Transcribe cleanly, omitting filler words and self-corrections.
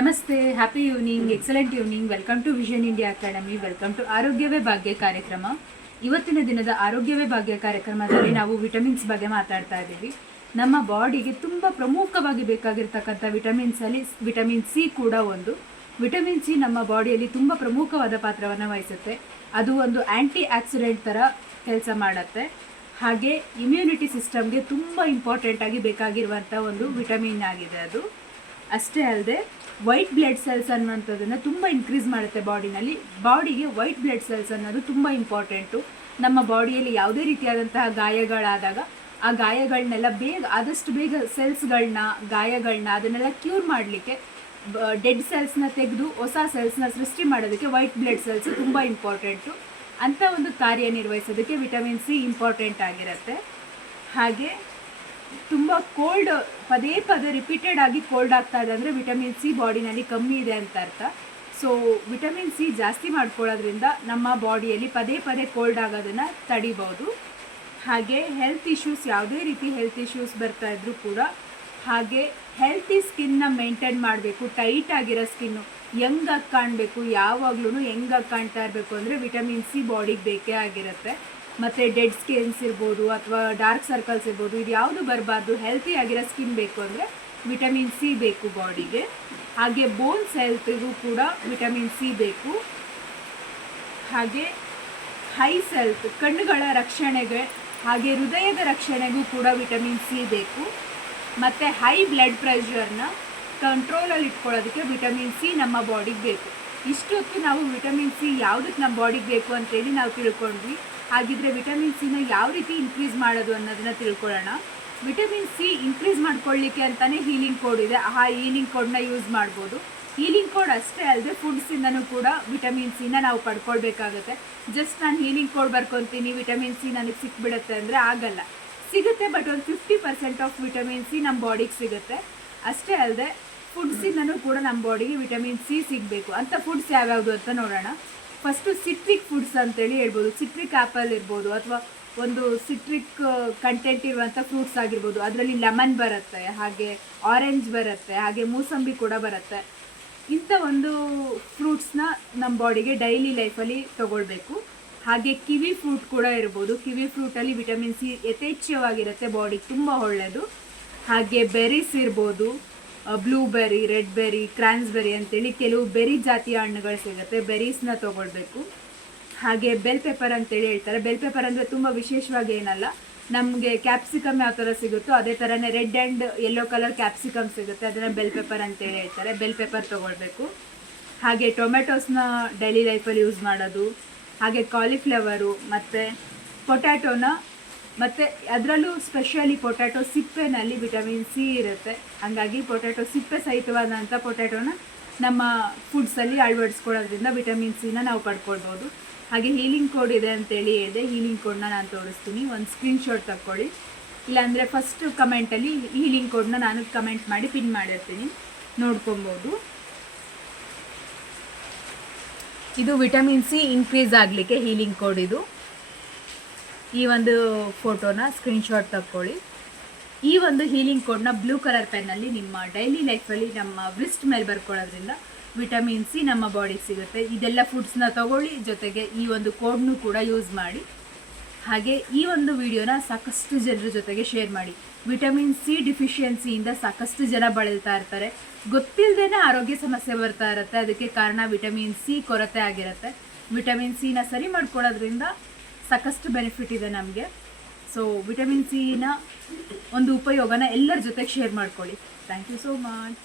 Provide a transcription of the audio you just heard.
ನಮಸ್ತೆ, happy evening, excellent evening. Welcome to vision India academy. Welcome to ಆರೋಗ್ಯವೇ ಭಾಗ್ಯ ಕಾರ್ಯಕ್ರಮ. ಇವತ್ತಿನ ದಿನದ ಆರೋಗ್ಯವೇ ಭಾಗ್ಯ ಕಾರ್ಯಕ್ರಮದಲ್ಲಿ ನಾವು ವಿಟಮಿನ್ಸ್ ಬಗ್ಗೆ ಮಾತಾಡ್ತಾ ಇದ್ದೀವಿ. ನಮ್ಮ ಬಾಡಿಗೆ ತುಂಬ ಪ್ರಮುಖವಾಗಿ ಬೇಕಾಗಿರ್ತಕ್ಕಂಥ ವಿಟಮಿನ್ಸಲ್ಲಿ ವಿಟಮಿನ್ ಸಿ ಕೂಡ ಒಂದು. ವಿಟಮಿನ್ ಸಿ ನಮ್ಮ ಬಾಡಿಯಲ್ಲಿ ತುಂಬ ಪ್ರಮುಖವಾದ ಪಾತ್ರವನ್ನು ವಹಿಸುತ್ತೆ. ಅದು ಒಂದು ಆ್ಯಂಟಿ ಆಕ್ಸಿಡೆಂಟ್ ಥರ ಕೆಲಸ ಮಾಡುತ್ತೆ. ಹಾಗೆ ಇಮ್ಯುನಿಟಿ ಸಿಸ್ಟಮ್ಗೆ ತುಂಬ ಇಂಪಾರ್ಟೆಂಟಾಗಿ ಬೇಕಾಗಿರುವಂಥ ಒಂದು ವಿಟಮಿನ್ ಆಗಿದೆ ಅದು. ಅಷ್ಟೇ ಅಲ್ಲದೆ ವೈಟ್ ಬ್ಲಡ್ ಸೆಲ್ಸ್ ಅನ್ನುವಂಥದ್ದನ್ನು ತುಂಬ ಇನ್ಕ್ರೀಸ್ ಮಾಡುತ್ತೆ ಬಾಡಿನಲ್ಲಿ. ಬಾಡಿಗೆ ವೈಟ್ ಬ್ಲಡ್ ಸೆಲ್ಸ್ ಅನ್ನೋದು ತುಂಬ ಇಂಪಾರ್ಟೆಂಟು. ನಮ್ಮ ಬಾಡಿಯಲ್ಲಿ ಯಾವುದೇ ರೀತಿಯಾದಂತಹ ಗಾಯಗಳಾದಾಗ ಆ ಗಾಯಗಳನ್ನೆಲ್ಲ ಆದಷ್ಟು ಬೇಗ ಸೆಲ್ಸ್ಗಳನ್ನ, ಗಾಯಗಳನ್ನ ಅದನ್ನೆಲ್ಲ ಕ್ಯೂರ್ ಮಾಡಲಿಕ್ಕೆ, ಡೆಡ್ ಸೆಲ್ಸ್ನ ತೆಗೆದು ಹೊಸ ಸೆಲ್ಸ್ನ ಸೃಷ್ಟಿ ಮಾಡೋದಕ್ಕೆ ವೈಟ್ ಬ್ಲಡ್ ಸೆಲ್ಸ್ ತುಂಬ ಇಂಪಾರ್ಟೆಂಟು. ಅಂಥ ಒಂದು ಕಾರ್ಯನಿರ್ವಹಿಸೋದಕ್ಕೆ ವಿಟಮಿನ್ ಸಿ ಇಂಪಾರ್ಟೆಂಟ್ ಆಗಿರುತ್ತೆ. ಹಾಗೆ ತುಂಬ ಕೋಲ್ಡ್ ಪದೇ ರಿಪೀಟೆಡ್ ಆಗಿ ಕೋಲ್ಡ್ ಆಗ್ತಾ ಇದೆ ಅಂದರೆ ವಿಟಮಿನ್ ಸಿ ಬಾಡಿನಲ್ಲಿ ಕಮ್ಮಿ ಇದೆ ಅಂತ ಅರ್ಥ. ಸೊ ವಿಟಮಿನ್ ಸಿ ಜಾಸ್ತಿ ಮಾಡ್ಕೊಳ್ಳೋದ್ರಿಂದ ನಮ್ಮ ಬಾಡಿಯಲ್ಲಿ ಪದೇ ಕೋಲ್ಡ್ ಆಗೋದನ್ನು ತಡಿಬೋದು. ಹಾಗೆ ಹೆಲ್ತ್ ಇಶ್ಯೂಸ್, ಯಾವುದೇ ರೀತಿ ಹೆಲ್ತ್ ಇಶ್ಯೂಸ್ ಬರ್ತಾ ಇದ್ರೂ ಕೂಡ, ಹಾಗೆ ಹೆಲ್ತಿ ಸ್ಕಿನ್ನ ಮೇಂಟೈನ್ ಮಾಡಬೇಕು. ಟೈಟ್ ಆಗಿರೋ ಸ್ಕಿನ್ನು ಯಂಗಾಗಿ ಕಾಣಬೇಕು, ಯಾವಾಗ್ಲೂ ಯಂಗಾಗಿ ಕಾಣ್ತಾ ಇರಬೇಕು ಅಂದರೆ ವಿಟಮಿನ್ ಸಿ ಬಾಡಿಗೆ ಬೇಕೇ ಆಗಿರುತ್ತೆ. ಮತ್ತು ಡೆಡ್ ಸ್ಕಿನ್ಸ್ ಇರ್ಬೋದು ಅಥವಾ ಡಾರ್ಕ್ ಸರ್ಕಲ್ಸ್ ಇರ್ಬೋದು, ಇದು ಯಾವುದು ಬರಬಾರ್ದು. ಹೆಲ್ತಿ ಆಗಿರೋ ಸ್ಕಿನ್ ಬೇಕು ಅಂದರೆ ವಿಟಮಿನ್ ಸಿ ಬೇಕು ಬಾಡಿಗೆ. ಹಾಗೆ ಬೋನ್ಸ್ ಹೆಲ್ತ್ಗೂ ಕೂಡ ವಿಟಮಿನ್ ಸಿ ಬೇಕು. ಹಾಗೆ ಐಸ್ ಹೆಲ್ತ್, ಕಣ್ಣುಗಳ ರಕ್ಷಣೆಗೆ, ಹಾಗೆ ಹೃದಯದ ರಕ್ಷಣೆಗೂ ಕೂಡ ವಿಟಮಿನ್ ಸಿ ಬೇಕು. ಮತ್ತು ಹೈ ಬ್ಲಡ್ ಪ್ರೆಷರ್ನ ಕಂಟ್ರೋಲಲ್ಲಿ ಇಟ್ಕೊಳ್ಳೋದಕ್ಕೆ ವಿಟಮಿನ್ ಸಿ ನಮ್ಮ ಬಾಡಿಗೆ ಬೇಕು. ಇಷ್ಟೊತ್ತು ನಾವು ವಿಟಮಿನ್ ಸಿ ಯಾವುದಕ್ಕೆ ನಮ್ಮ ಬಾಡಿಗೆ ಬೇಕು ಅಂತೇಳಿ ನಾವು ತಿಳ್ಕೊಂಡ್ವಿ. ಹಾಗಿದ್ರೆ ವಿಟಮಿನ್ ಸಿನ ಯಾವ ರೀತಿ ಇನ್ಕ್ರೀಸ್ ಮಾಡೋದು ಅನ್ನೋದನ್ನ ತಿಳ್ಕೊಳ್ಳೋಣ. ವಿಟಮಿನ್ ಸಿ ಇನ್ಕ್ರೀಸ್ ಮಾಡ್ಕೊಳ್ಳಿಕ್ಕೆ ಅಂತಲೇ ಹೀಲಿಂಗ್ ಕೋಡ್ ಇದೆ. ಆ ಹೀಲಿಂಗ್ ಕೋಡ್ನ ಯೂಸ್ ಮಾಡ್ಬೋದು. ಹೀಲಿಂಗ್ ಕೋಡ್ ಅಷ್ಟೇ ಅಲ್ಲದೆ ಫುಡ್ಸಿಂದನೂ ಕೂಡ ವಿಟಮಿನ್ ಸಿನ ನಾವು ಪಡ್ಕೊಳ್ಬೇಕಾಗುತ್ತೆ. ಜಸ್ಟ್ ನಾನು ಹೀಲಿಂಗ್ ಕೋಡ್ ಬರ್ಕೊತೀನಿ, ವಿಟಮಿನ್ ಸಿ ನನಗೆ ಸಿಕ್ಬಿಡುತ್ತೆ ಅಂದರೆ ಆಗಲ್ಲ. ಸಿಗುತ್ತೆ, ಬಟ್ ಒಂದು 50% ಆಫ್ ವಿಟಮಿನ್ ಸಿ ನಮ್ಮ ಬಾಡಿಗೆ ಸಿಗುತ್ತೆ. ಅಷ್ಟೇ ಅಲ್ಲದೆ ಫುಡ್ಸಿಂದನೂ ಕೂಡ ನಮ್ಮ ಬಾಡಿಗೆ ವಿಟಮಿನ್ ಸಿ ಸಿಗಬೇಕು. ಅಂಥ ಫುಡ್ಸ್ ಯಾವ್ಯಾವುದು ಅಂತ ನೋಡೋಣ. ಫಸ್ಟು ಸಿಟ್ರಿಕ್ ಫುಡ್ಸ್ ಅಂತೇಳಿ ಹೇಳ್ಬೋದು. ಸಿಟ್ರಿಕ್ ಆ್ಯಪಲ್ ಇರ್ಬೋದು, ಅಥವಾ ಒಂದು ಸಿಟ್ರಿಕ್ ಕಂಟೆಂಟ್ ಇರುವಂಥ ಫ್ರೂಟ್ಸ್ ಆಗಿರ್ಬೋದು. ಅದರಲ್ಲಿ ಲೆಮನ್ ಬರುತ್ತೆ, ಹಾಗೆ ಆರೆಂಜ್ ಬರುತ್ತೆ, ಹಾಗೆ ಮೂಸಂಬಿ ಕೂಡ ಬರುತ್ತೆ. ಇಂಥ ಒಂದು ಫ್ರೂಟ್ಸ್ನ ನಮ್ಮ ಬಾಡಿಗೆ ಡೈಲಿ ಲೈಫಲ್ಲಿ ತೊಗೊಳ್ಬೇಕು. ಹಾಗೆ ಕಿವಿ ಫ್ರೂಟ್ ಕೂಡ ಇರ್ಬೋದು. ಕಿವಿ ಫ್ರೂಟಲ್ಲಿ ವಿಟಮಿನ್ ಸಿ ಯಥೇಚ್ಛವಾಗಿರುತ್ತೆ, ಬಾಡಿಗೆ ತುಂಬ ಒಳ್ಳೆಯದು. ಹಾಗೆ ಬೆರೀಸ್ ಇರ್ಬೋದು, ಬ್ಲೂಬೆರಿ, ರೆಡ್ ಬೆರಿ, ಕ್ರಾನ್ಸ್ಬೆರಿ ಅಂತೇಳಿ ಕೆಲವು ಬೆರಿ ಜಾತಿಯ ಹಣ್ಣುಗಳು ಸಿಗುತ್ತೆ. ಬೆರೀಸ್ನ ತೊಗೊಳ್ಬೇಕು. ಹಾಗೆ ಬೆಲ್ ಪೆಪ್ಪರ್ ಅಂತೇಳಿ ಹೇಳ್ತಾರೆ. ಬೆಲ್ ಪೆಪ್ಪರ್ ಅಂದರೆ ತುಂಬ ವಿಶೇಷವಾಗಿ ಏನಲ್ಲ, ನಮಗೆ ಕ್ಯಾಪ್ಸಿಕಮ್ ಯಾವ ಥರ ಸಿಗುತ್ತೋ ಅದೇ ಥರನೇ red and yellow colour capsicum ಸಿಗುತ್ತೆ. ಅದನ್ನು ಬೆಲ್ ಪೆಪ್ಪರ್ ಅಂತೇಳಿ ಹೇಳ್ತಾರೆ. ಬೆಲ್ ಪೆಪ್ಪರ್ ತೊಗೊಳ್ಬೇಕು. ಹಾಗೆ ಟೊಮೆಟೊಸ್ನ ಡೈಲಿ ಲೈಫಲ್ಲಿ ಯೂಸ್ ಮಾಡೋದು. ಹಾಗೆ ಕಾಲಿಫ್ಲವರು ಮತ್ತು ಪೊಟ್ಯಾಟೋನ, ಮತ್ತು ಅದರಲ್ಲೂ ಸ್ಪೆಷಲಿ ಪೊಟ್ಯಾಟೊ ಸಿಪ್ಪೆನಲ್ಲಿ ವಿಟಮಿನ್ ಸಿ ಇರುತ್ತೆ. ಹಾಗಾಗಿ ಪೊಟ್ಯಾಟೊ ಸಿಪ್ಪೆ ಸಹಿತವಾದಂಥ ಪೊಟ್ಯಾಟೋನ ನಮ್ಮ ಫುಡ್ಸಲ್ಲಿ ಅಳವಡಿಸ್ಕೊಳ್ಳೋದ್ರಿಂದ ವಿಟಮಿನ್ ಸಿನ ನಾವು ಪಡ್ಕೊಳ್ಬೋದು. ಹಾಗೆ ಹೀಲಿಂಗ್ ಕೋಡ್ ಇದೆ ಅಂತೇಳಿ ಹೇಳಿದೆ. ಹೀಲಿಂಗ್ ಕೋಡ್ನ ನಾನು ತೋರಿಸ್ತೀನಿ, ಒಂದು ಸ್ಕ್ರೀನ್ಶಾಟ್ ತಗೊಳ್ಳಿ. ಇಲ್ಲಾಂದರೆ ಫಸ್ಟ್ ಕಮೆಂಟಲ್ಲಿ ಹೀಲಿಂಗ್ ಕೋಡ್ನ ನಾನು ಕಮೆಂಟ್ ಮಾಡಿ ಪಿನ್ ಮಾಡಿರ್ತೀನಿ, ನೋಡ್ಕೊಬೋದು. ಇದು ವಿಟಮಿನ್ ಸಿ ಇನ್ಕ್ರೀಸ್ ಆಗಲಿಕ್ಕೆ ಹೀಲಿಂಗ್ ಕೋಡ್ ಇದು. ಈ ಒಂದು ಫೋಟೋನ ಸ್ಕ್ರೀನ್ಶಾಟ್ ತಗೊಳ್ಳಿ. ಈ ಒಂದು ಹೀಲಿಂಗ್ ಕೋಡ್ನ ಬ್ಲೂ ಕಲರ್ ಪೆನ್ನಲ್ಲಿ ನಿಮ್ಮ ಡೈಲಿ ಲೈಫಲ್ಲಿ ನಮ್ಮ ವ್ರಿಸ್ಟ್ ಮೇಲೆ ಬರ್ಕೊಳ್ಳೋದ್ರಿಂದ ವಿಟಮಿನ್ ಸಿ ನಮ್ಮ ಬಾಡಿಗೆ ಸಿಗುತ್ತೆ. ಇದೆಲ್ಲ ಫುಡ್ಸ್ನ ತಗೊಳ್ಳಿ, ಜೊತೆಗೆ ಈ ಒಂದು ಕೋಡ್ನು ಕೂಡ ಯೂಸ್ ಮಾಡಿ. ಹಾಗೆ ಈ ಒಂದು ವಿಡಿಯೋನ ಸಾಕಷ್ಟು ಜನರ ಜೊತೆಗೆ ಶೇರ್ ಮಾಡಿ. ವಿಟಮಿನ್ ಸಿ ಡಿಫಿಷಿಯನ್ಸಿಯಿಂದ ಸಾಕಷ್ಟು ಜನ ಬಳಲ್ತಾ ಇರ್ತಾರೆ. ಗೊತ್ತಿಲ್ಲದೇ ಆರೋಗ್ಯ ಸಮಸ್ಯೆ ಬರ್ತಾ ಇರುತ್ತೆ. ಅದಕ್ಕೆ ಕಾರಣ ವಿಟಮಿನ್ ಸಿ ಕೊರತೆ ಆಗಿರುತ್ತೆ. ವಿಟಮಿನ್ ಸಿನ ಸರಿ ಮಾಡ್ಕೊಳ್ಳೋದ್ರಿಂದ ಸಾಕಷ್ಟು ಬೆನಿಫಿಟ್ ಇದೆ ನಮಗೆ. ಸೊ ವಿಟಮಿನ್ ಸಿನ ಒಂದು ಉಪಯೋಗನ ಎಲ್ಲರ ಜೊತೆಗೆ ಶೇರ್ ಮಾಡ್ಕೊಳ್ಳಿ. Thank you so much.